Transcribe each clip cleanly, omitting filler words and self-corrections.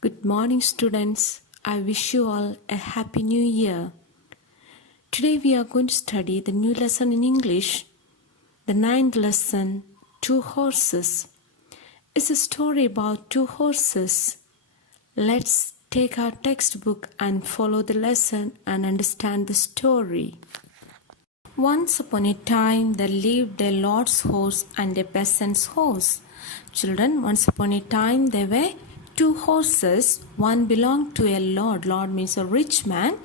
Good morning, students. I wish you all a happy new year. Today we are going to study the new lesson in English. The ninth lesson, Two Horses. It's a story about two horses. Let's take our textbook and follow the lesson and understand the story. Once upon a time there lived a lord's horse and a peasant's horse. Children, once upon a time there were two horses. One belonged to a lord. Lord means a rich man.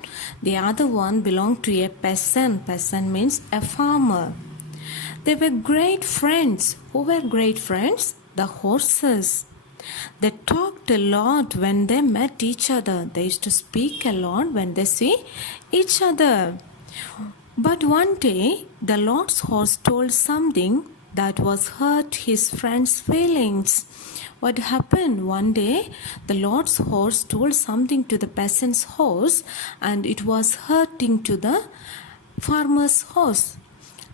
The other one belonged to a peasant. Peasant means a farmer. They were great friends. Who were great friends? The horses. They talked a lot when they met each other. They used to speak a lot when they see each other. But one day, the Lord's horse told something that was hurt his friend's feelings. What happened? One day, the Lord's horse told something to the peasant's horse, and it was hurting to the farmer's horse.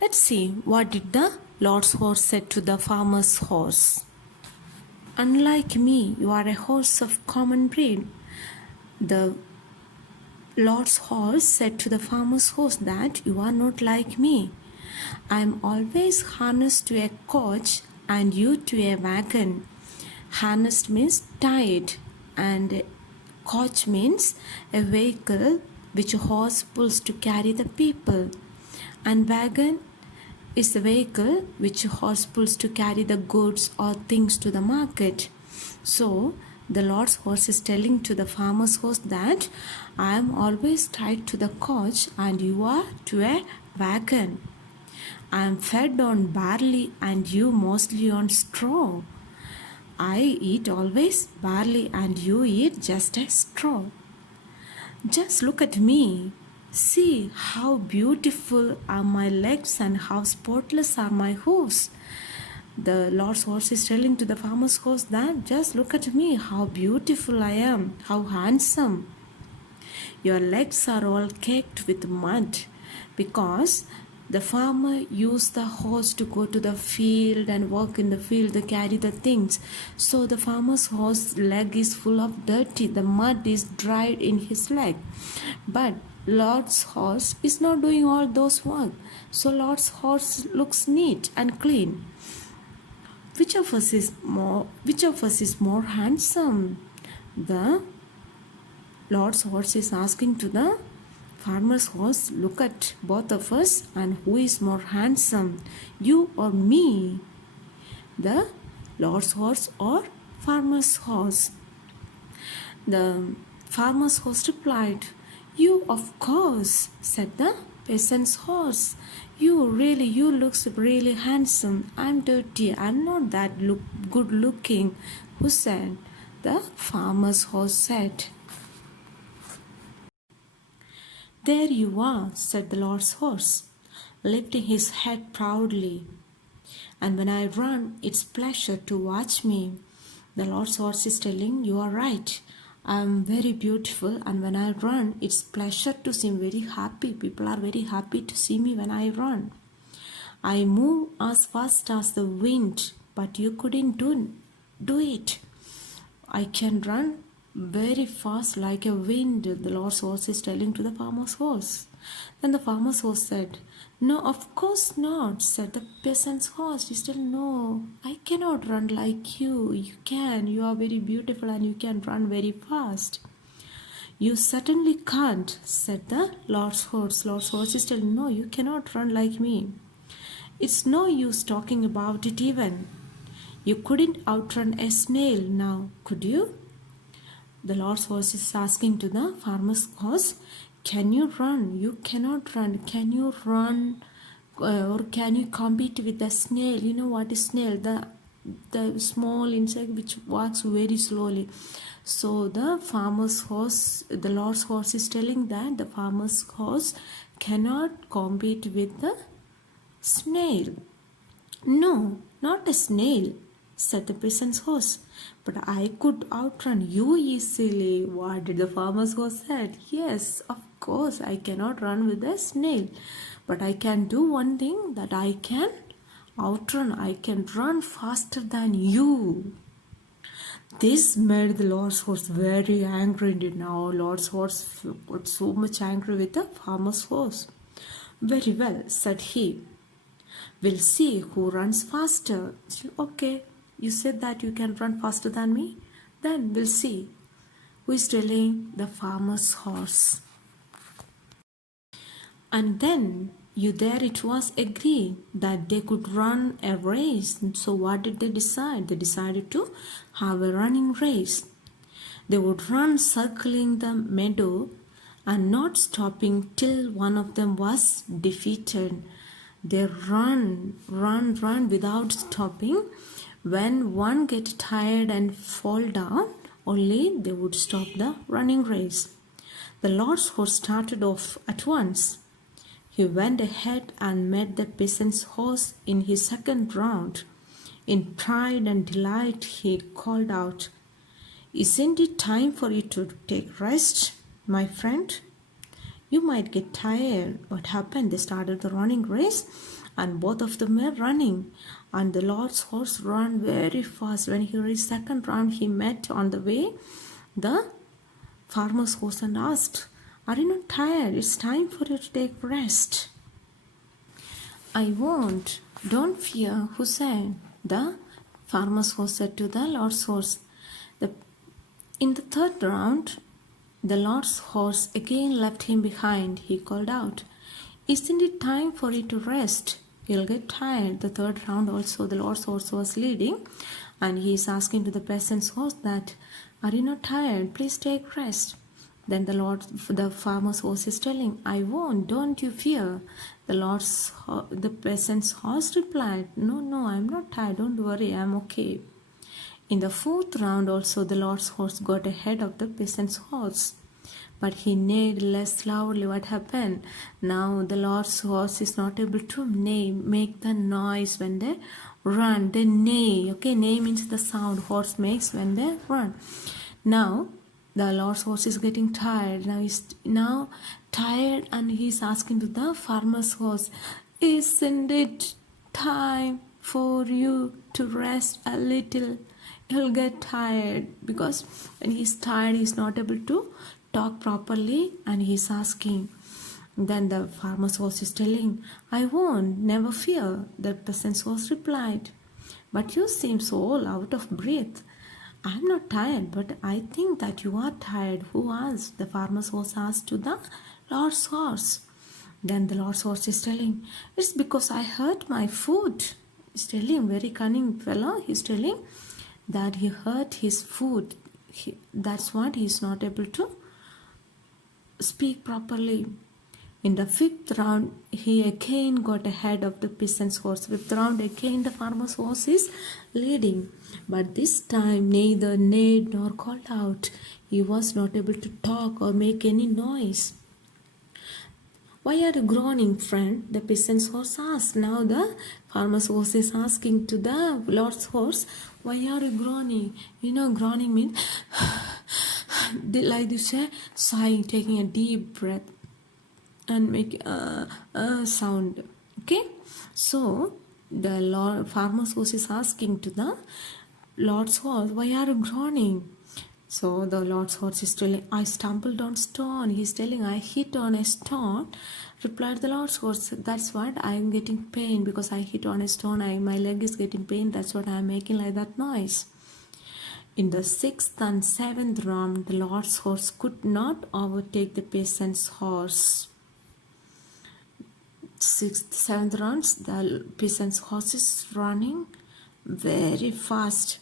Let's see, what did the Lord's horse say to the farmer's horse? Unlike me, you are a horse of common breed. The Lord's horse said to the farmer's horse that you are not like me. I am always harnessed to a coach and you to a wagon. Harnessed means tied and coach means a vehicle which a horse pulls to carry the people. And wagon is the vehicle which a horse pulls to carry the goods or things to the market. So, the Lord's horse is telling to the farmer's horse that I am always tied to the coach and you are to a wagon. I am fed on barley and you mostly on straw. I eat always barley and you eat just a straw. Just look at me. See how beautiful are my legs and how spotless are my hooves. The Lord's horse is telling to the farmer's horse that just look at me, how beautiful I am, how handsome. Your legs are all caked with mud because the farmer used the horse to go to the field and work in the field to carry the things. So the farmer's horse leg is full of dirty. The mud is dried in his leg. But Lord's horse is not doing all those work. So Lord's horse looks neat and clean. Which of us is more handsome? The Lord's horse is asking to the farmer's horse, look at both of us and who is more handsome, you or me? The Lord's horse or farmer's horse? The farmer's horse replied, you of course, said the peasant's horse. You looks really handsome. I'm dirty. I'm not that good looking. Who said? The farmer's horse said. There you are, said the Lord's horse, lifting his head proudly. And when I run, it's pleasure to watch me. The Lord's horse is telling, you are right. I am very beautiful, and when I run, it's pleasure to see me. Very happy. People are very happy to see me when I run. I move as fast as the wind, but you couldn't do it. I can run very fast like a wind, the Lord's horse is telling to the farmer's horse. Then the farmer's horse said, no, of course not, said the peasant's horse. He said, no, I cannot run like you. You can. You are very beautiful and you can run very fast. You certainly can't, said the Lord's horse. Lord's horse is telling, no, you cannot run like me. It's no use talking about it even. You couldn't outrun a snail now, could you? The Lord's horse is asking to the farmer's horse, can you run? You cannot run. Can you run or can you compete with the snail? You know what is snail? The small insect which walks very slowly. So the farmer's horse, the Lord's horse is telling that the farmer's horse cannot compete with the snail. No, not a snail, said the peasant's horse. But I could outrun you easily. What did the farmer's horse said? Yes, of course, I cannot run with a snail. But I can do one thing, that I can outrun. I can run faster than you. This made the Lord's horse very angry. And now Lord's horse got so much angry with the farmer's horse. Very well, said he. We'll see who runs faster. Okay, you said that you can run faster than me. Then we'll see who is telling the farmer's horse. And then there it was agreed that they could run a race. So what did they decide? They decided to have a running race. They would run circling the meadow and not stopping till one of them was defeated. They run without stopping. When one get tired and fall down, only they would stop the running race. The Lord's horse started off at once. He went ahead and met the peasant's horse in his second round. In pride and delight, he called out, "Isn't it time for you to take rest, my friend? You might get tired." What happened? They started the running race and both of them were running. And the Lord's horse ran very fast. When he reached second round, he met on the way the farmer's horse and asked, "Are you not tired? It's time for you to take rest." "I won't. Don't fear." Who said? The farmer's horse said to the Lord's horse. In the third round, the Lord's horse again left him behind. He called out, "Isn't it time for you to rest? You'll get tired." The third round also, the Lord's horse was leading, and he is asking to the peasant's horse that, "Are you not tired? Please take rest." Then the farmer's horse is telling, "I won't. Don't you fear." The peasant's horse replied, No, I'm not tired. Don't worry, I'm okay." In the fourth round also, the Lord's horse got ahead of the peasant's horse, but he neighed less loudly. What happened? Now the Lord's horse is not able to make the noise when they run. They neigh. Okay, neigh means the sound horse makes when they run. Now the Lord's horse is getting tired. Now he's tired, and he's asking to the farmer's horse, "Isn't it time for you to rest a little? He'll get tired." Because when he's tired, he's not able to talk properly, and he's asking. Then the farmer's horse is telling, "I won't, never fear." The peasant's horse replied, "But you seem so all out of breath." "I'm not tired, but I think that you are tired." "Who asked?" The farmer's horse asked to the Lord's horse. Then the Lord's horse is telling, "It's because I hurt my foot." He's telling, very cunning fellow, he's telling that he hurt his foot. That's what he's not able to speak properly. In the fifth round, he again got ahead of the peasant's horse. Fifth round, again the farmer's horse is leading. But this time, neither neighed nor called out. He was not able to talk or make any noise. "Why are you groaning, friend?" the peasant's horse asked. Now the farmer's horse is asking to the Lord's horse, "Why are you groaning?" Groaning means like this, sighing, taking a deep breath and make a sound. Okay, so the farmer's horse is asking to the Lord's horse, "Why are you groaning?" So the Lord's horse is telling, "I stumbled on stone." He's telling, "I hit on a stone." Replied the Lord's horse, "That's what I am getting pain, because I hit on a stone. My leg is getting pain. That's what I am making like that noise." In the sixth and seventh round, the Lord's horse could not overtake the peasant's horse. Sixth, seventh rounds, the peasant's horse is running very fast.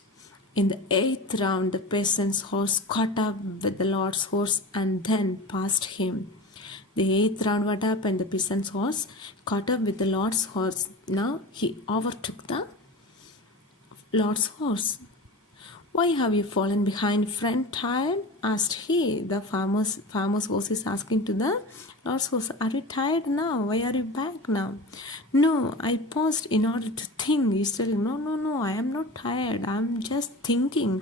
In the eighth round, the peasant's horse caught up with the Lord's horse and then passed him. The eighth round, what happened? The peasant's horse caught up with the Lord's horse. Now he overtook the Lord's horse. "Why have you fallen behind, friend? Tired?" asked he. The farmer's horse is asking to the Lord's horse, "Are you tired now? Why are you back now?" "No, I paused in order to think." He's telling, No, I am not tired. I'm just thinking.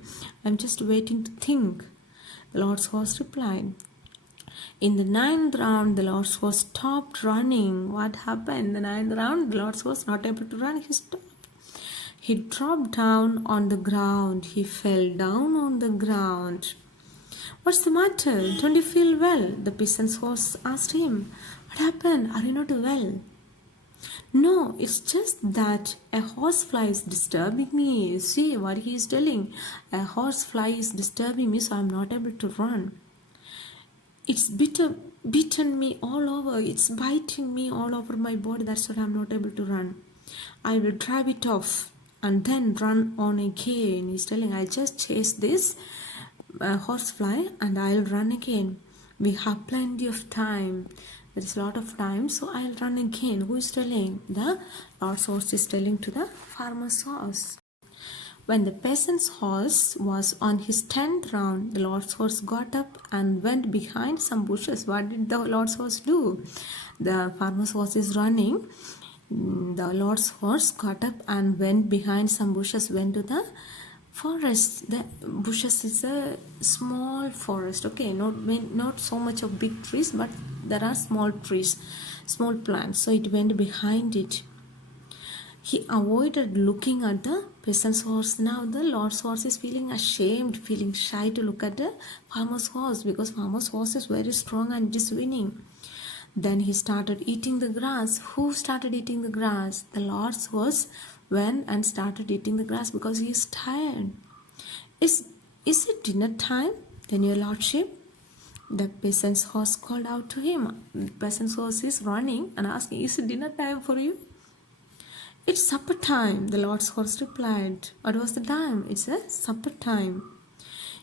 I'm just waiting to think." The Lord's horse replied. In the ninth round, the Lord's horse stopped running. What happened? In the ninth round, the Lord's horse not able to run. He stopped. He dropped down on the ground. He fell down on the ground. What's the matter? Don't you feel well? The peasant's horse asked him. What happened? Are you not well? No, it's just that a horsefly is disturbing me. See what he is telling. A horsefly is disturbing me, so I'm not able to run. It's beaten me all over. It's biting me all over my body. That's why I'm not able to run. I will drive it off and then run on again. He's telling, I'll just chase this horsefly and I'll run again. We have plenty of time. There is a lot of time, so I'll run again. Who is telling? The Lord's horse is telling to the farmer's horse. When the peasant's horse was on his 10th round, the Lord's horse got up and went behind some bushes. What did the Lord's horse do? The farmer's horse is running. The Lord's horse got up and went behind some bushes, went to the forest. The bushes is a small forest, okay, not so much of big trees, but there are small trees, small plants, so it went behind it. He avoided looking at the peasant's horse. Now the Lord's horse is feeling ashamed, feeling shy to look at the farmer's horse, because farmer's horse is very strong and is winning. Then he started eating the grass. Who started eating the grass? The Lord's horse went and started eating the grass because he is tired. Is it dinner time? Then your lordship? The peasant's horse called out to him. The peasant's horse is running and asking, is it dinner time for you? It's supper time, the Lord's horse replied. What was the time? It's a supper time.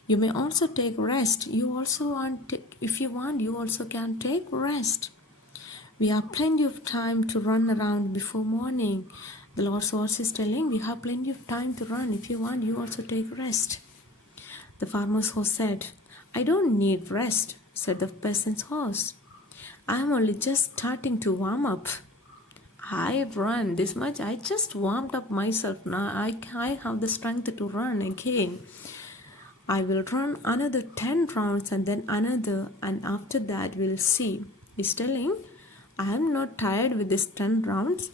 You may also take rest. If you want, you also can take rest. We have plenty of time to run around before morning. The Lord's horse is telling, we have plenty of time to run. If you want, you also take rest. The farmer's horse said, I don't need rest, said the peasant's horse. I am only just starting to warm up. I run this much. I just warmed up myself. Now I have the strength to run again. I will run another 10 rounds and then another, and after that we'll see. He's telling, I am not tired with this 10 rounds.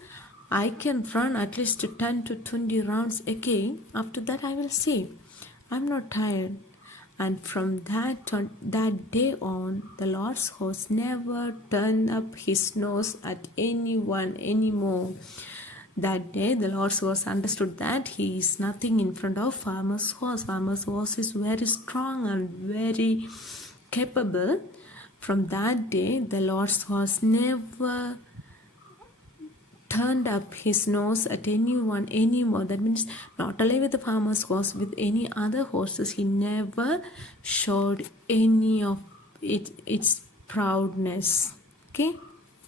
I can run at least 10 to 20 rounds again. After that I will see. I'm not tired. And from that day on, the Lord's horse never turned up his nose at anyone anymore. That day, the Lord's horse understood that he is nothing in front of farmer's horse. Farmer's horse is very strong and very capable. From that day, the Lord's horse never turned up his nose at anyone anymore. That means not only with the farmer's horse, with any other horses, he never showed any of its proudness. Okay.